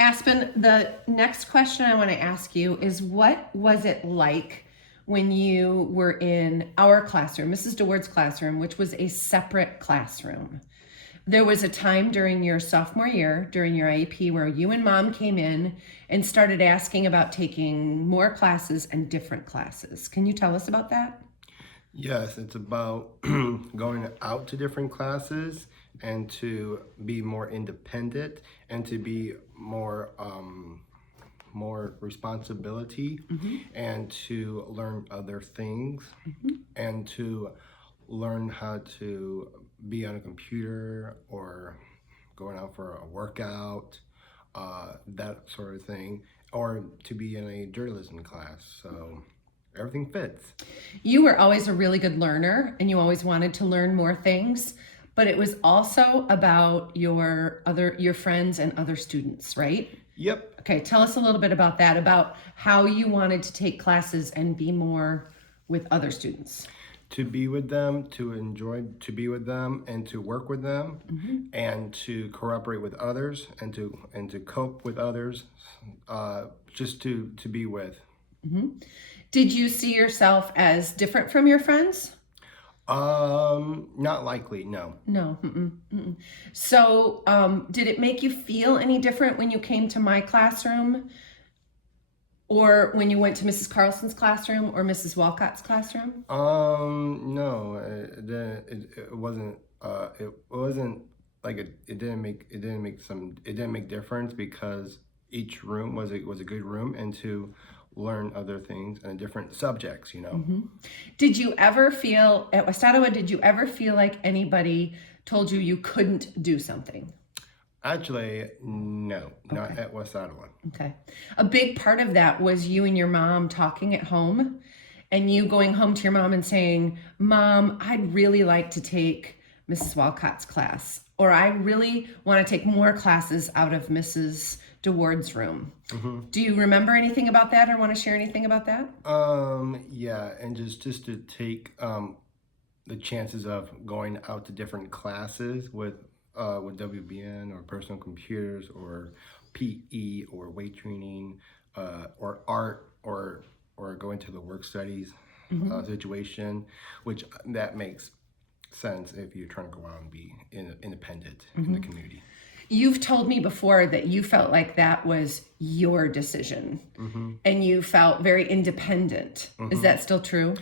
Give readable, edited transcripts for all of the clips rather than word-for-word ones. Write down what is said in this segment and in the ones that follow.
Aspen, the next question I want to ask you is what was it like when you were in our classroom, Mrs. DeWard's classroom, which was a separate classroom? There was a time during your sophomore year, during your IEP, where you and mom came in and started asking about taking more classes and different classes. Can you tell us about that? Yes, it's about going out to different classes and to be more independent and to be more responsibility and to learn other things and to learn how to be on a computer or going out for a workout, that sort of thing, or to be in a journalism class. So everything fits. You were always a really good learner and you always wanted to learn more things, but it was also about your friends and other students, right? Yep. Okay, tell us a little bit about that, about how you wanted to take classes and be more with other students. To be with them, to enjoy to be with them, and to work with them, and to cooperate with others, and to cope with others, just to be with. Did you see yourself as different from your friends? Not likely, no. No. So, did it make you feel any different when you came to my classroom or when you went to Mrs. Carlson's classroom or Mrs. Walcott's classroom? No, it wasn't. It wasn't like it didn't make difference because each room was a good room and to learn other things and different subjects. Did you ever feel at West Ottawa, did you ever feel like anybody told you you couldn't do something? Actually, no, not at West Ottawa. Okay. A big part of that was you and your mom talking at home and you going home to your mom and saying, Mom, I'd really like to take Mrs. Walcott's class, or I really want to take more classes out of Mrs. DeWard's room. Do you remember anything about that or want to share anything about that? Yeah, and just to take the chances of going out to different classes with WBN or personal computers or PE or weight training or art or going to the work studies situation, which that makes sense if you're trying to go out and be independent in the community. You've told me before that you felt like that was your decision and you felt very independent. Is that still true?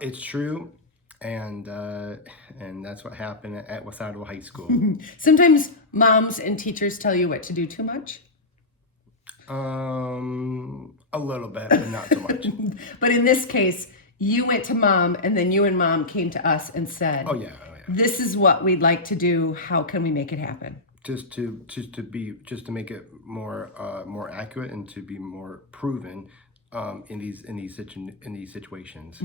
It's true. And that's what happened at West Ottawa High School. Sometimes moms and teachers tell you what to do too much. A little bit, but not so much. But in this case, you went to mom and then you and mom came to us and said, Oh yeah. This is what we'd like to do. How can we make it happen? Just to make it more accurate and to be more proven in these situations.